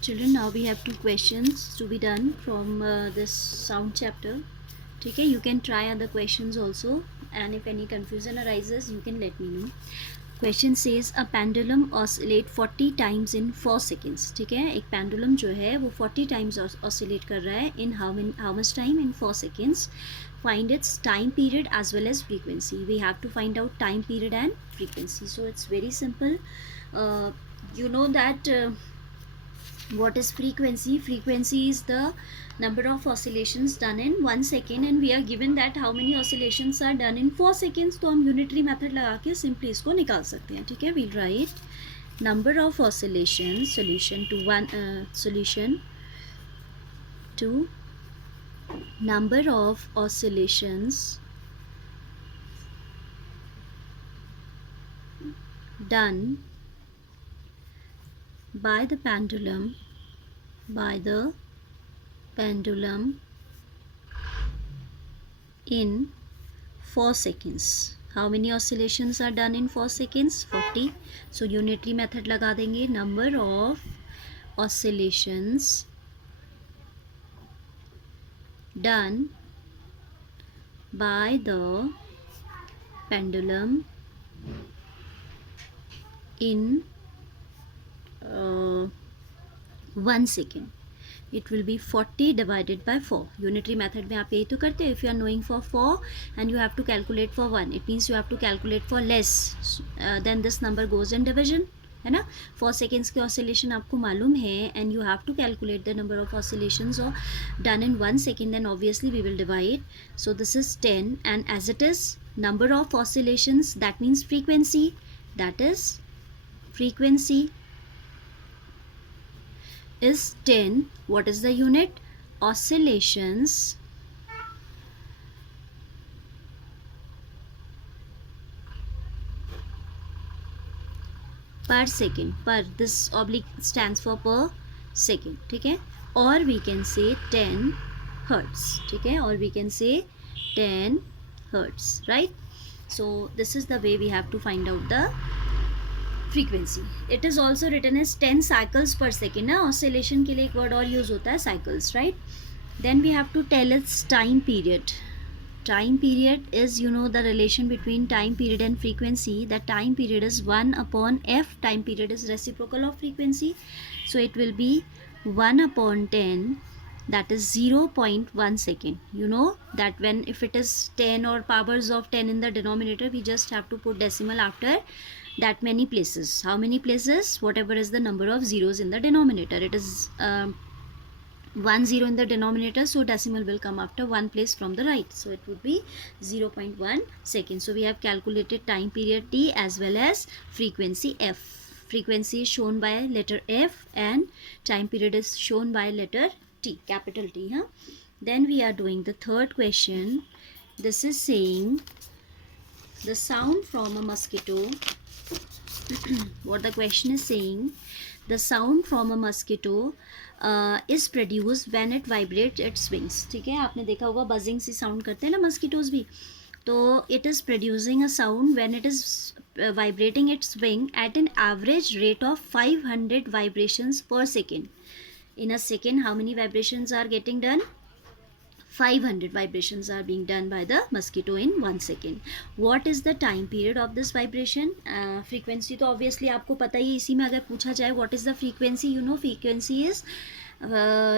Children, now we have two questions to be done from this sound chapter. Okay, you can try other questions also, and if any confusion arises you can let me know. Question says a pendulum oscillate 40 times in 4 seconds. ठीक है, एक pendulum जो है वो 40 times oscillate कर रहा है in how much time? In 4 seconds. Find its time period as well as frequency. We have to find out time period and frequency. So it's very simple. You know that what is frequency? Frequency is the number of oscillations done in 1 second, and we are given that how many oscillations are done in 4 seconds. तो हम unitary method लगा के simply इसको निकाल सकते हैं. ठीक है, we'll write number of oscillations, solution to number of oscillations done by the pendulum in 4 seconds. How many oscillations are done in 4 seconds? 40. So unitary method लगा देंगे. Number of oscillations done by the pendulum in 1 second. It will be 40 divided by 4. Unitary method में आप यही तो करते हो. If you are knowing for 4 and you have to calculate for 1, it means you have to calculate for less. Then this number goes in division, है ना. 4 seconds के oscillation आपको मालूम है and you have to calculate the number of oscillations or done in 1 second, then obviously we will divide. So this is 10, and as it is number of oscillations, that means frequency, that is frequency is 10. What is the unit? Oscillations per second. Per, this oblique stands for per second. ठीक है, or we can say 10 hertz. ठीक है, or we can say 10 hertz, right? So this is the way we have to find out the frequency. It is also written as 10 cycles per second. ना oscillation के लिए एक word और use होता है cycles, right? Then we have to tell its time period. Time period is, you know, the relation between time period and frequency. The time period is 1 upon f. Time period is reciprocal of frequency, so it will be 1 upon 10, that is 0.1 second. You know that when if it is 10 or powers of 10 in the denominator, we just have to put decimal after that many places. How many places? Whatever is the number of zeros in the denominator. It is 1 0 in the denominator, so decimal will come after one place from the right, so it would be 0.1 seconds. So we have calculated time period t as well as frequency f. Frequency is shown by letter f and time period is shown by letter t, capital T. Then we are doing the third question. This is saying the sound from a mosquito. What the question is saying, the sound from a mosquito is produced when it vibrates its wings. ठीक है, आपने देखा होगा buzzing सी sound करते हैं ना mosquitoes भी. तो it is producing a sound when it is vibrating its wing at an average rate of 500 vibrations per second. In a second, how many vibrations are getting done? 500 vibrations are being done by the mosquito in 1 second. What is the time period of this vibration? Frequency तो obviously आपको पता ही. इसी में अगर पूछा जाए what is the frequency, you know frequency is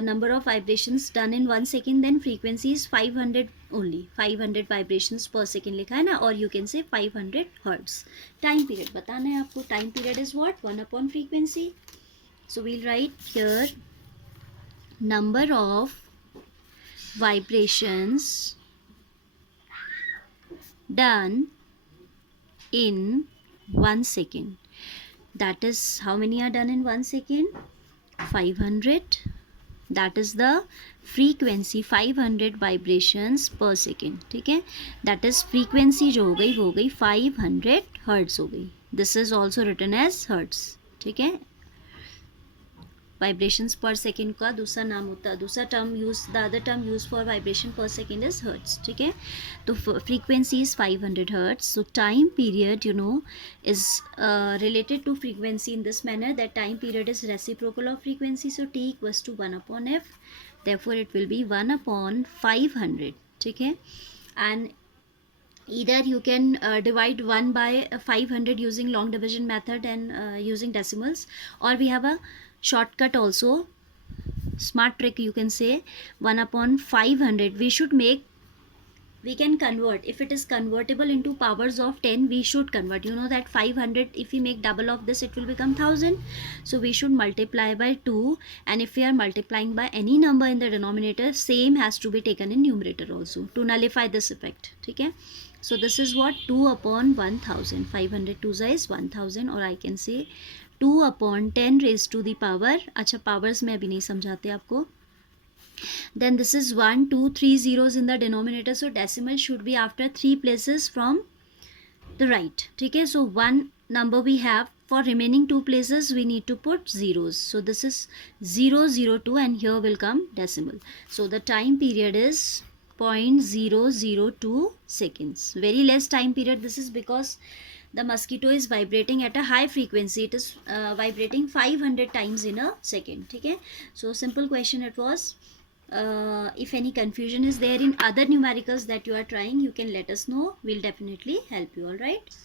number of vibrations done in 1 second, then frequency is 500 only. 500 vibrations per second लिखा है ना, or you can say 500 hertz. Time period बताना है आपको. Time period is what? 1 upon frequency. So we'll write here number of vibrations done in 1 second. That is, how many are done in 1 second? 500. That is the frequency, 500 vibrations per second. ठीक है, that is frequency जो हो गई वो हो गई 500 hertz हो गई. This is also written as hertz. ठीक है, वाइब्रेशंस पर सेकेंड का दूसरा नाम होता है, दूसरा term use, the other term use for vibration per second is hertz, ठीक है. तो frequency is 500 hertz. So time period you know is related to frequency in this manner, that time period is reciprocal of frequency, so t equals to 1 upon f, therefore it will be 1 upon 500, ठीक है. And either you can divide 1 by 500 using long division method and using decimals, or we have a shortcut also, smart trick you can say. 1 upon 500 we should make, we can convert, if it is convertible into powers of 10 we should convert. You know that 500, if we make double of this it will become 1000, so we should multiply by 2, and if we are multiplying by any number in the denominator, same has to be taken in numerator also to nullify this effect, ठीक है. So this is what 2 upon 1000, 500 2 is 1000, or I can say 2 upon 10 raised to the power, अच्छा powers में अभी नहीं समझाते आपको. Then this is 1 2 3 zeros in the denominator, so decimal should be after 3 places from the right, ठीक है. So one number we have, for remaining 2 places we need to put zeros, so this is 002 and here will come decimal. So the time period is 0.002 seconds, very less time period. This is because the mosquito is vibrating at a high frequency, it is vibrating 500 times in a second, ठीक है. So simple question it was. If any confusion is there in other numericals that you are trying, you can let us know, we'll definitely help you. All right.